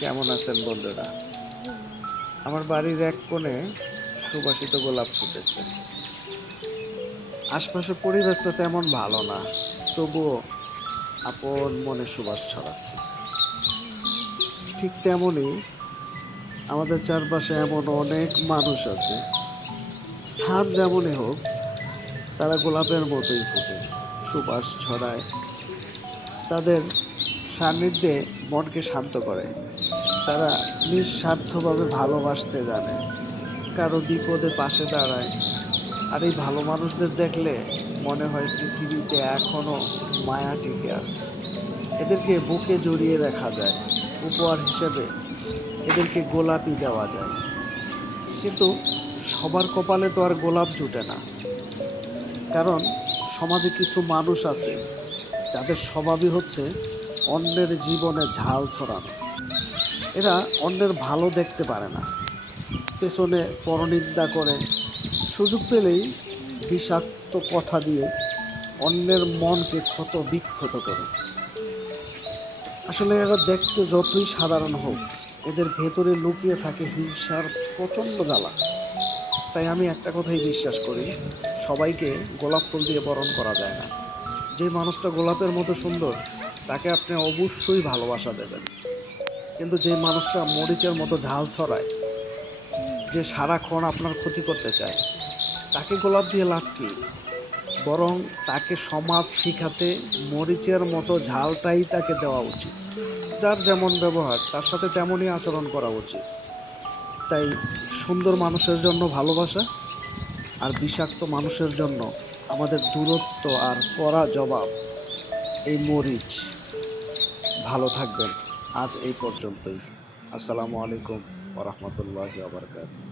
কেমন আছেন বন্ধুরা? আমার বাড়ির এক কোণে সুবাসিত গোলাপ ফুটেছে। আশপাশের পরিবেশটা তেমন ভালো না, তবুও আপন মনে সুবাস ছড়াচ্ছে। ঠিক তেমনই আমাদের চারপাশে এমন অনেক মানুষ আছে, স্থান যেমনই হোক, তারা গোলাপের মতোই ফুটে, সুবাস ছড়ায়। তাদের সান্নিধ্যে মনকে শান্ত করে। তারা নিঃস্বার্থভাবে ভালোবাসতে জানে, কারো বিপদে পাশে দাঁড়ায়। আর এই ভালো মানুষদের দেখলে মনে হয় পৃথিবীতে এখনো মায়া টিকে আছে। এদেরকে বুকে জড়িয়ে রাখা যায়, উপহার হিসেবে এদেরকে গোলাপই দেওয়া যায়। কিন্তু সবার কপালে তো আর গোলাপ জুটে না, কারণ সমাজে কিছু মানুষ আছে যাদের স্বভাবই হচ্ছে অন্যের জীবনে ঝাল ছড়ানো। এরা অন্যের ভালো দেখতে পারে না, পেছনে পরনিন্দা করে, সুযোগ পেলেই বিষাক্ত কথা দিয়ে অন্যের মনকে ক্ষত বিক্ষত করে। আসলে এরা দেখতে যতই সাধারণ হোক, এদের ভেতরে লুকিয়ে থাকে হিংসার প্রচণ্ড জ্বালা। তাই আমি একটা কথাই বিশ্বাস করি, সবাইকে গোলাপ ফুল দিয়ে বরণ করা যায় না। যে মানুষটা গোলাপের মতো সুন্দর, তাকে আপনি অবশ্যই ভালোবাসা দেবেন। কিন্তু যে মানুষটা মরিচের মতো ঝাল ছড়ায়, যে সারাক্ষণ আপনার ক্ষতি করতে চায়, তাকে গোলাপ দিয়ে লাভ কী? বরং তাকে সমাজ শিখাতে মরিচের মতো ঝালটাই তাকে দেওয়া উচিত। যার যেমন ব্যবহার, তার সাথে তেমনই আচরণ করা উচিত। তাই সুন্দর মানুষের জন্য ভালোবাসা, আর বিষাক্ত মানুষের জন্য আমাদের দূরত্ব আর কড়া জবাব, এই মরিচ। ভালো থাকবেন। আজ এই পর্যন্তই। আসসালামু আলাইকুম ওয়া রাহমাতুল্লাহি ওয়া বারাকাতুহু।